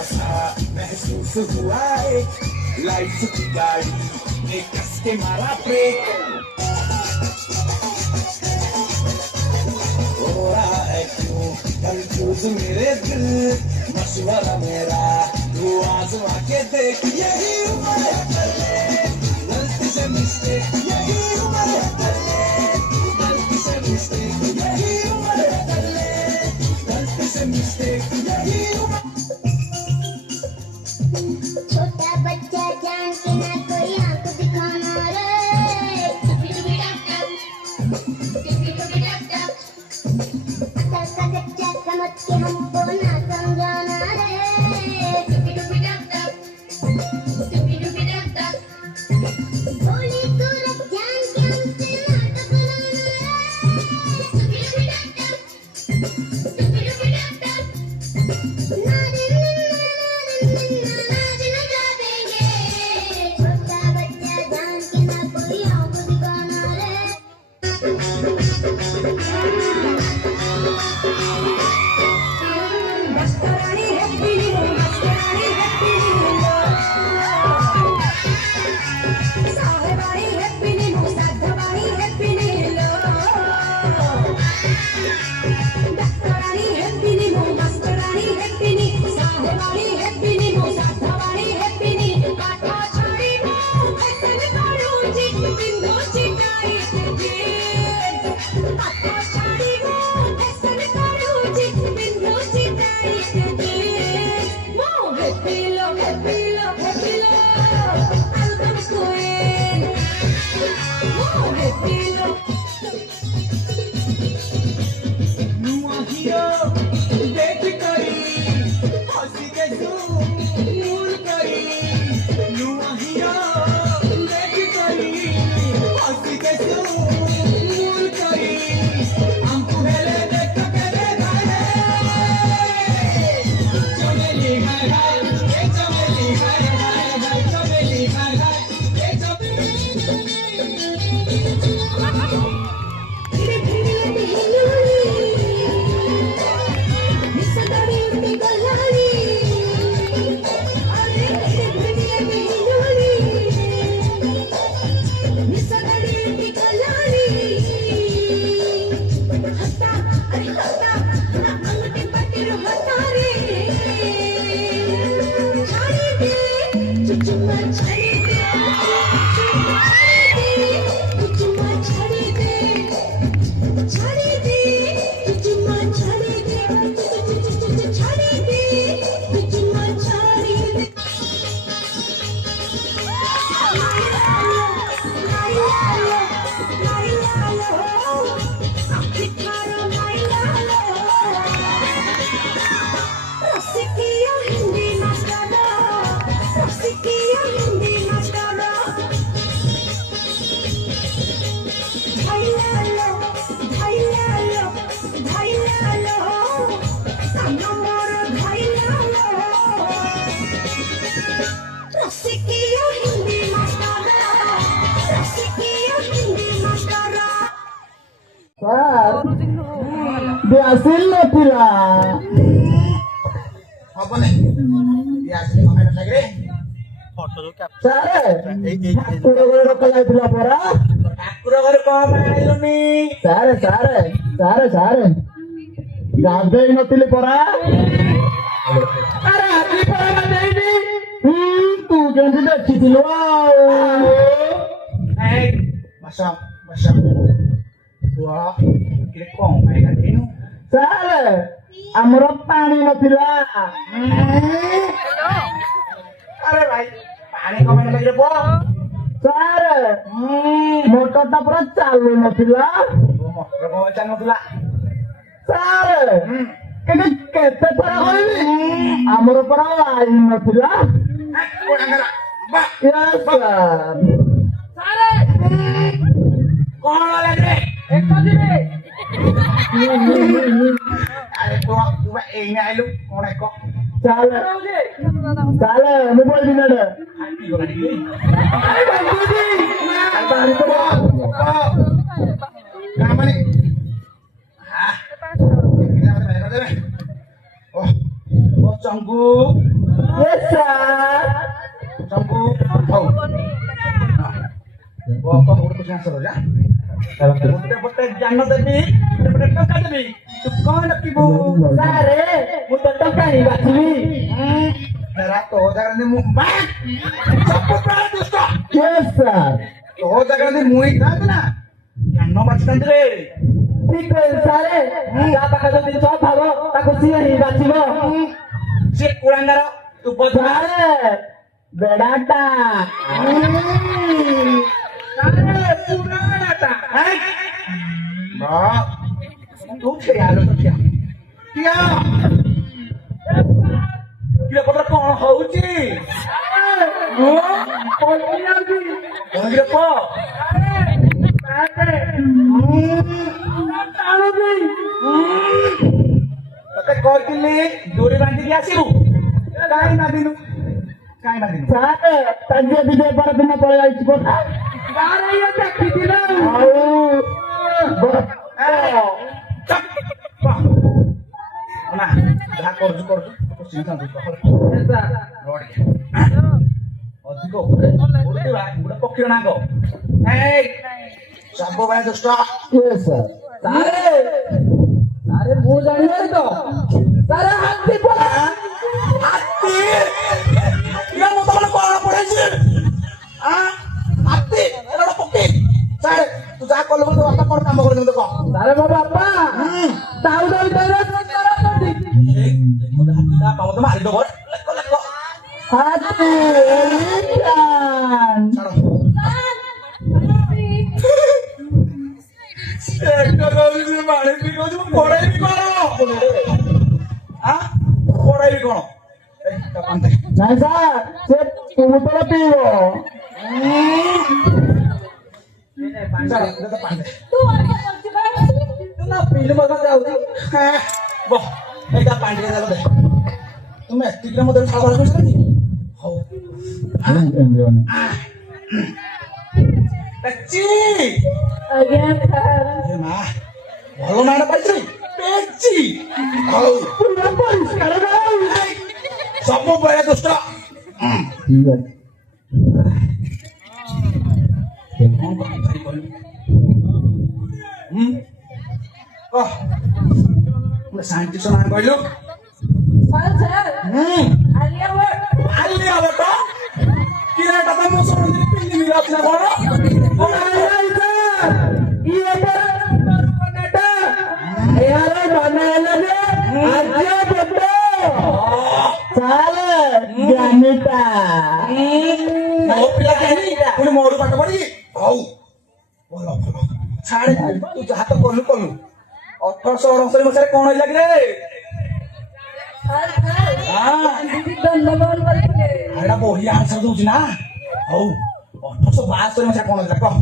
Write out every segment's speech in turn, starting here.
महसूस हुआ एक लाइफ की गाड़ी ने कस के मारा ब्रेक। हो रहा है क्यों कंफ्यूज मेरे दिल, मशवरा मेरा तू आजमा के देख। यही उम्र है कर ले गलती से मिस्टेक, यही उम्र है कर ले गलती से मिस्टेक, यही उम्र है कर ले गलती से मिस्टेक, यही उम्र। छोटा बच्चा जान के ना कोई आंख दिखाना रे, टुपी टुपी टक टक, अकल का कच्चा समझ के हमको ना समझाना रे, टुपी टुपी टक टक, भोली सूरत जान के हमसे ना टकराना रे, टुपी टुपी टक टक, नारे ବ୍ୟାସିଲ ନଥିଲା ହବନି ଇଏ ଆସିଲେ କଣ ପାଇଁ ଲାଗିରେ ସାରେ ଠାକୁର ଘରେ ରଖା ଯାଇଥିଲା ପରା ଠାକୁର ଘରେ କଣ ପାଇଁ ଆଇଲୁନି ସାରେ ସାରେ ସାରେ ସାରେ ଗାଧେଇ ନଥିଲି ପରା ଆରେ ଆଜି ପରା ଗାଧେଇନି ତୁ କେମିତି ଦେଖିଥିଲୁ ଆଉ ବସ ବସ ପୁଅ କିରେ କଣ ପାଇଁ ଗାଧେଇନୁ ସାରେ ଆମର ପାଣି ନଥିଲା ଆରେ ଭାଇ ପାଣି କଣ ପାଇଁ ଲାଗିରେ ପୁଅ ସାରେ ମୋଟରଟା ପୁରା ଚାଲୁ ନଥିଲା ମଟର କଣ ପାଇଁ ଚାଲୁନଥିଲା ସାରେ କିନ୍ତୁ କେତେ ଥର କହିବି ଆମର ପରା ଲାଇନ ନଥିଲା Yes, sir. କଣ ଲାଗିରେ ଆରେ ପୁଅ ତୁ ବା ଏଇନେ ଆଇଲୁ କଣ ଏକ ଚାଲେ ଚାଲେ ମୋବାଇଲ ଦିନରେ ହାତି ଗଲା ଟିକେ କାମଣି ଓ ଚଙ୍ଗୁ Yes, sir. ଚଙ୍ଗୁ ହଉ ଗୋଟେ ଚାଷ ଯା ଗୋଟେ ଜ୍ଞାନ ଦେବି ଗୋଟେ ଟଙ୍କା ଦେବି ତୁ କଣ ଡାକିବୁ ସାରେ ମୁଁ ତ ଟଙ୍କା ହିଁ ବାଛିବି ତୋ ଜାଗାରେ ମୁଁ ସବୁ ପ୍ରାୟ ଦୁଷ୍ଟ Yes, sir. ତୋ ଜାଗାରେ ମୁଁ ହେଇଥାନ୍ତି ନା ଜ୍ଞାନ ବାଛିଥାନ୍ତି ରେ ଠିକ କହିଲେ ସାରେ ତା ପାଖରେ ଯଦି ଜିନିଷ ଥାବ ତାକୁ ସିଏ ହିଁ ବାଛିବ ସେ କୁଳାଙ୍ଗାର ତୁ ବଦଳା ସାରେ ବେଡାଟା ତୁ ଠିଆ ହେଲୁ ତ ଠିଆ ଠିଆ କିରେ ପତ୍ର କଣ ହଉଛି ତତେ କହିଥିଲି ଦୋରି ବାନ୍ଧିକି ଆସିବୁ କାହିଁ ବାନ୍ଧିନୁ କାହିଁ ବାନ୍ଧିନୁ ସାରେ ତାଜିଆ ବିଜୟ ପର ଦିନ ପଳେଇ ଯାଇଛି କଥା ଦେଖିଥିଲ ଆଉ ନା ଯାହା କରୁଛୁ କରୁଛୁ ଅଧିକ ଗୋଟେ ପକ୍ଷୀର ନାଗ ସବୁବେଳେ ଦୁଷ୍ଟ Yes, sir. ସାରେ ସାରେ ମୁଁ ଜାଣିବାରେ ତ ସାରେ ହାତୀ ପରା ହାତୀ ମୁଁ ତମର କଣ ପଢେଇଛି ହାତୀ ପକ୍ଷୀ ସାରେ ତୁ ଯାହା କଲୁ ତୋ ବାପା କଣ କାମ କରିବୁ ତ କହ ସାରେ ମୋ ବାପା ତାଉ ତାଉ ବାପା ମତେ ମାରିଦବ ହାତୀ ପଢେଇବି କଣ ପଢେଇବି କଣ ନାଇଁ ସାର୍ ସେ ତୁମର ପିଇବ ତୁମେ ଏତିକିରେ ମତେ ସାଧାରଣ କରୁଛ ହଉ ମା ଭଲ ମାଡ଼ ପାଇଛି ହଉ ସବୁବେଳେ ଦୁଷ୍ଟ ଠିକ ଅଛି ସାଇଣ୍ଟିଷ୍ଟ ନା କହିଲୁ ଆଲିଆ ଭଟ୍ଟ କିରାଟା ତ ମୁଁ ଶୁଣୁଥିଲି ପିନ୍ଧି ଅଛି ନା କଣ ଜ୍ଞାନୀଟା ମୋ ପିଲା ପୁଣି ମୋରୁ ପାଠ ପଢିକି ହଉ ଭଲ ଭଲ ଛାଡେ ତୁ ଯାହା ତ କଲୁ 1869 ମସିହାରେ କଣ ହେଇଲା କି ରେ ଏଇଟା ବଢିଆ ଆନ୍ସର ଦଉଛି ନା ହଉ 1872 ମସିହା କଣ ହେଇଥିଲା କହ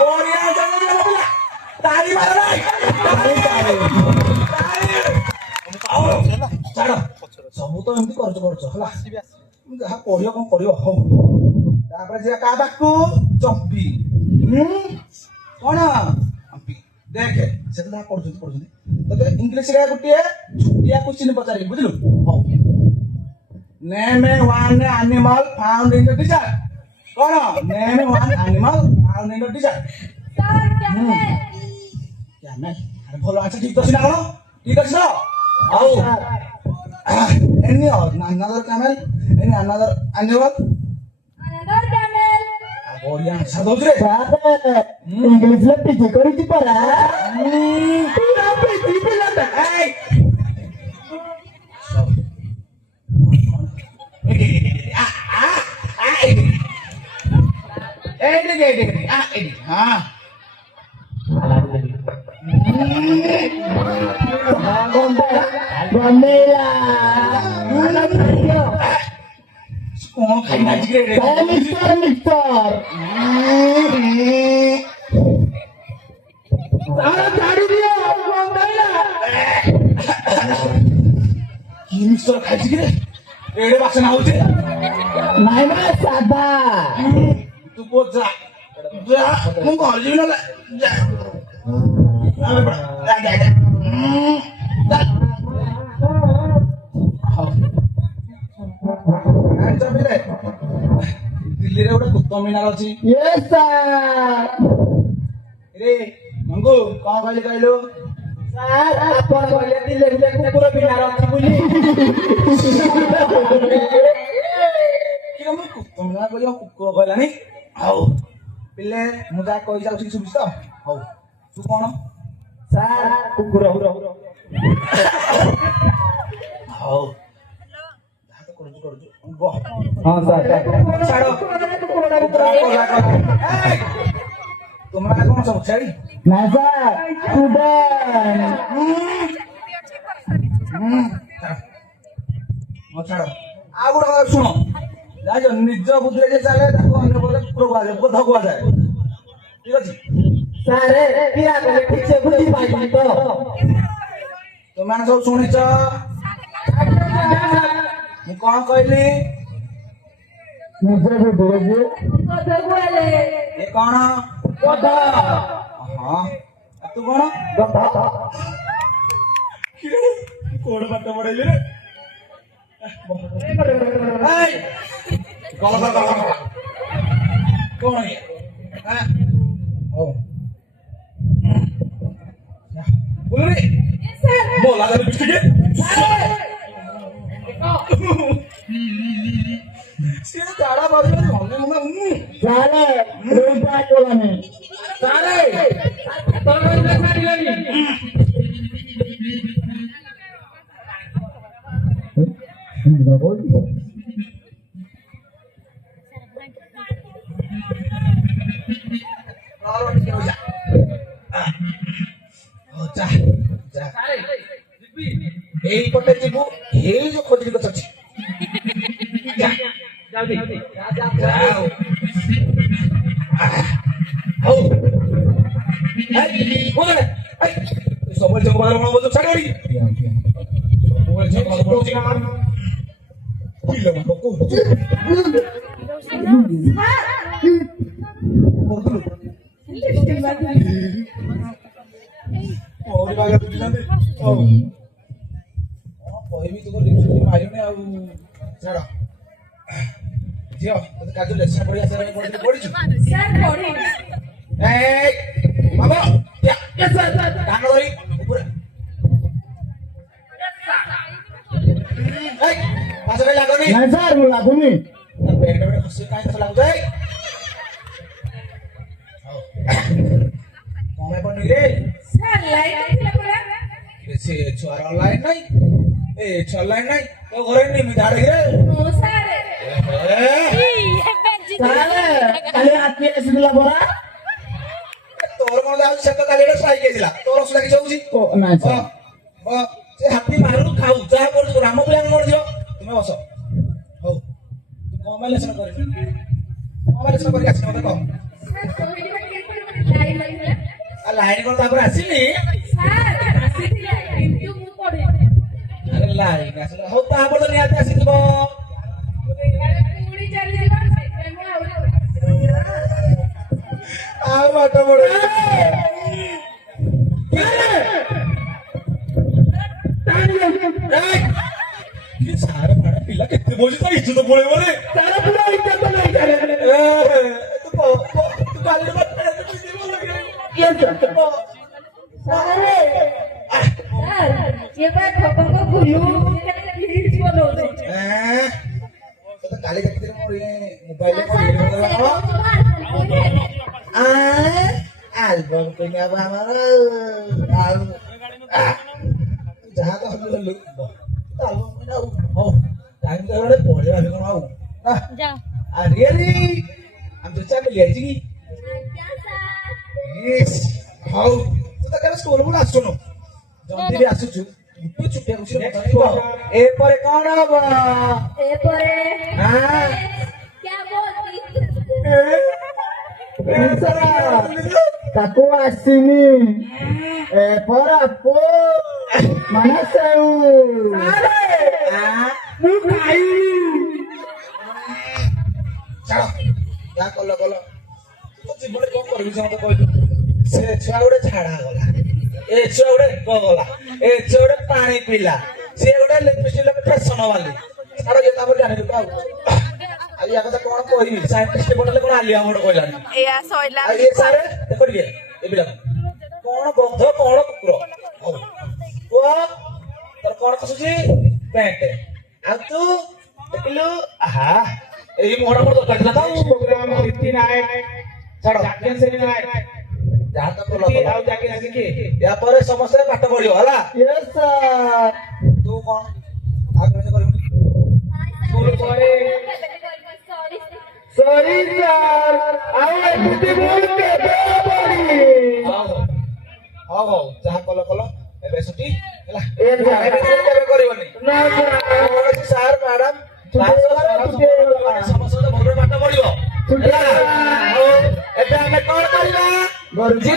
ବଢିଆ ଆନ୍ସର ଦଉଛି ତାଳି ମାର ଛାଡ ସବୁ ତ ଏମିତି କରୁଛ ହେଲା ଯାହା କରିବ କଣ କରିବ ହଉ ତାପରେ ଯିବା କାହା ପାଖକୁ ଚମ୍ପି କଣ ଚମ୍ପି ଦେଖେ ସେଟା ଯାହା ପଢୁଛନ୍ତି ତତେ ଇଂଲିଶରେ ଗୋଟିଏ ଛୋଟିଆ କ୍ୱେଶ୍ଚିନ୍ ପଚାରିବି ବୁଝିଲୁ ହଉ name one animal found in the desert କଣ name one animal found in the desert camel ଆରେ ଭଲ ଆନ୍ସର ଠିକ ଅଛି ନା କଣ ଠିକ ଅଛି ତ ହଉ any another camel any another animal ବଢିଆ ଆନ୍ସର ଦଉଛୁ ରେ ଇଂଲିଶରେ ପିଜି କରିଛି ପରା ପୁରା ପିଜି ପିଲାଟା ବନେଇଲା କଣ ଖାଇ ନାଚିକି ରେ ମିକ୍ସର ଛାଡି ଦିଅ ବନେଇଲା କି ମିକ୍ସଚର ଖାଇଛି ରେ ଏଡେ ବାସନା ହଉଛି ନାଇଁ ନା ସାଧା ତୁ କୋ ଯା ଯା ମୁଁ ଘର ଯିବି ନହେଲେ ଯା ଆମେ ପଡା ଯା ଯା ଯା ହଉ ଜାଣିଛ ପିଲେ ଦିଲ୍ଲୀରେ ଗୋଟେ କୁତୁବ ମିନାର ଅଛି ୟେସ୍ ସାର୍ ରେ ମଙ୍ଗୁ କଣ କହିଲି କହିଲୁ ସାର୍ ଆପଣ କହିଲେ ଦିଲ୍ଲୀରେ କୁକୁର ମିନାର ଅଛି ବୋଲି କି ମୁଁ କୁତୁବ ମିନାର କହିଲି କୁକୁର କହିଲାନି ହଉ ପିଲେ ମୁଁ ଯାହା କହି ଯାଉଛି ଶୁଭୁଛି ତ ହଉ ତୁ କଣ ସାର୍ କୁକୁର ହଉ ଯାହା ତ କରୁଛୁ ବହ ହଁ ସାର୍ ଛାଡ তোমরা কোন সব ছাড়ি না স্যার ଛାଡ ଆଉ ଗୋଟେ କଥା ଶୁଣ ଜାଣିଛ ନିଜ ବୁଦ୍ଧିରେ ଯେ ଚାଲେ ତାକୁ ଅନ୍ୟ ପଦରେ କୁକୁର କୁହାଯାଏ ବୋଧ କୁହାଯାଏ ଠିକ ଅଛି ସାର୍ କିରା କଲେ ଠିକ ସେ ବୁଝି ପାଇଲି ତ ତମମାନେ ସବୁ ଶୁଣିଛ ମୁଁ କଣ କହିଲି ନିଜ ବୁଦ୍ଧିରେ ଏ କଣ ଗଧ ହଁ ତୁ କଣ ଗଧ କୋଡ ପାଠ ପଢେଇଲି ରେ କଣ ଇଏ ହଉ बोलो रे बोला जरा बिस्किट सीधा झाड़ा बाजू में हमने साले रुपया बोलाने साले तोरे में सारी लगी जा जा এই পটে যাব এই যে খোঁজরি গছ আছে যা जल्दी যাও হও এই বলে এই সবাই যে বড় বড় বলছো ছাড় গড়ি সবাই যে বড় বড় কিলো বাকো और बागा तुझे जानते ओ କହିବି ତୁ ଲିପଷ୍ଟିକ ମାରିନି ଆଉ ଛାଡ ଝିଅ ତତେ କାଜୁ ଲେସା ପଡିଆ ସାରା ପଢିଛୁ ଏଇ ବାବା କାନ ଧରି ଉପରେ ଏଇ ପାସ କାଇଁ ଲାଗୁନି नहीं सर वो लागूनी ପେଟ ପେଟ ଖସି କାଇଁ ଖସ ଲାଗୁଛ ଏଇ କଣ ପାଇଁ ପଡନି ରେ ସେ ଛୁଆର ଅନଲାଇନ ନାଇଁ ଏ ଛୁଆ ଅନଲାଇନ ନାଇଁ ତୋ ଘରେ ନିମି ଧାଡେ ରେ साले खाली हाथ में सिला बोला ତୋର କଣ ଯାଉଛି ସେ ତ କାଲି ଗୋଟେ ଷ୍ଟ୍ରାଇକ୍ ହେଇଥିଲା ତୋର ଅସୁବିଧା କିଛି ହଉଛି ओ नहीं सर ସେ ହାତୀ ମାରୁ ଖାଉ ଯାହା କରୁଛୁ ରାମ ପିଲା କଣ ଝିଅ ତୁମେ ବସ ହଉ ତୁ କଣ ପାଇଁ ଲେସନ କରିଛୁ କଣ ପାଇଁ ଲେସନ କରିକି ଆସିନି ମତେ କହ ଆଉ ଲାଇନ କଣ ତାପରେ ଆସିନି ଆରେ ଲାଇନ ଆସିଲା ହଉ ତାପରେ ତ ନିହାତି ଆସିଥିବ ଆଉ ପାଠ ପଢେ ସାର ମାଡ ପିଲା କେତେ ବସି ତା ଇଜ୍ଜତ ପଳେଇବ ରେ ସାରା ପୁରା ଇଜ୍ଜତ ନାହିଁ ସାରେ ତୁ କାଲି ସାରେ ये बात ठोकंग गुलू रील्स बनवतो ତତେ କାଲି ଦେଖିଥିଲି ମୋର ଇଏ ମୋବାଇଲରେ ଆଲବମ୍ କିଣି ହବ ଆମର ଆଉ ଯାହା ତ ହଲୁ ହଲୁ ଆଲବମ୍ କିଣି ଆଉ ହଉ ଟାଇମ୍ ତ ଗୋଟେ ପଳେଇବା ବି କଣ ଆଉ ଆରେ ଆରେ ଆମେ ତ ଚାଲି ଯାଇଛି କି ହଉ ତୁ ତ କେବେ ସ୍କୁଲ କୁ ଆସୁନୁ ଜଲ୍ଦି ବି ଆସୁଛୁ ଗୋଟେ ଛୁଟିଆ ଖୁସି ଏପରେ କଣ ହବ ଏପରେ ହଁ क्या बोलती ତାକୁ ଆସିନି ଏପର ଆପୁ ମାନେ ସେଉ ମୁଁ ଖାଇବି ଛାଡ଼ ଯାହା କଲ କଲ ତୁ ଜୀବନରେ କଣ କରିବି ସେ ମତେ କହିଲୁ ସେ ଛୁଆ ଗୋଟେ ଝାଡା ଗଲା ଏ ଛୁଆ ଗୋଟେ ଗଲା ଏ ଛୁଆ ଗୋଟେ ପାଣି ପିଇଲା ସେ ଗୋଟେ ଲିପଷ୍ଟିକ୍ ଫ୍ୟାସନ ବାଲି ଛାଡ଼ ଇଏ ତାପରେ ଜାଣିଲୁ ଆଉ ଆଉ ୟା କଥା କଣ କହିବି ସାଇଣ୍ଟିଷ୍ଟ ପଢିଲେ କଣ ଆଲିଆ ମୋଡ କହିଲାନି ଏୟା ସଇଲା ଆଉ ଇଏ ସାରେ ଦେଖ ଟିକେ ଏ ପିଲା କଣ ଗନ୍ଧ କଣ କୁକୁର ହଉ ପୁଅ ତୋର କଣ ଖସୁଛି ପ୍ୟାଣ୍ଟ ଆଉ ତୁ ଦେଖିଲୁ ଆହା ଏଇ ମୋଡ ମୋର ଦରକାର ଥିଲା ତ ପ୍ରୋଗ୍ରାମ ରୀତି ନାୟକ ଛାଡ଼ ଚାକିରି ସେନି ନାୟକ ଯାହା ତ କଲ ଆଉ କଲ ଚାକିରି ଆସିକି ୟା ପରେ ସମସ୍ତେ ପାଠ ପଢିବ ହେଲା ୟେସ୍ ସାର୍ ତୁ କଣ ଆଉ କେମିତି କରିବୁନି ସ୍କୁଲ ପରେ सॉरी ସରି ସାର୍ ଆଉ ଏମିତି ଭୁଲ କେବେ ହବନି ହଉ ହଉ ହଉ ଯାହା କଲ କଲ ଏବେ ଛୁଟି ହେଲା ଏ ସାର୍। ଏବେ କେବେ କରିବନି ନା ସାର୍ କୌଣସି ସାର୍ ମ୍ୟାଡାମ ଛୁଟି ହେଇଗଲା। ସମସ୍ତେ ଭଲ ପାଠ ପଢିବ ଛୁଟି ହେଲା ହେଇଗଲା। ଆଉ ଏବେ ଆମେ କଣ କରିବା ଗର୍ଜି